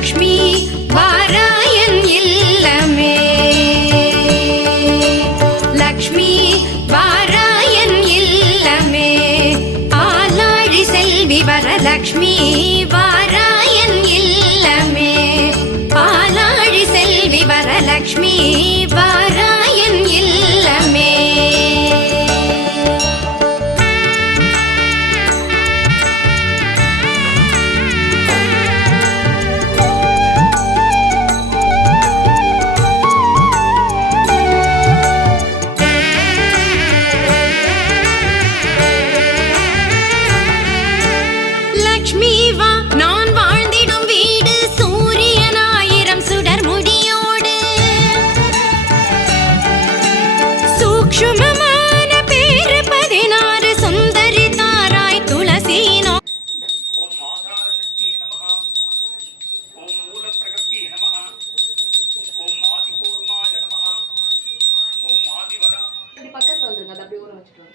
லக்ஷ்மி வாராயன் இல்லமே லக்ஷ்மி வாராயன் இல்லமே ஆலாழி செல்வி வரலக்ஷ்மி வாராயன் இல்லமே ஆலாழி செல்வி வரலக்ஷ்மி வாராயன் இல்லமே லக்ஷ்மி வா நான் வாழ்ந்திடும் வீடு சூரியன் 1000 சுடர் முடியோடு சூக்ஷ்மமான பேரு 16 சுந்தரி தாராய் துளசீனோ ஓம் ஆதார சக்தி நமஹ ஓம் மூல பிரகதி நமஹ ஓம் ஆதிபூர்மாய நமஹ ஓம் ஆதிவரா பக்கத்துல வந்துருங்க. அது அப்படியே ஊற வச்சுட்டு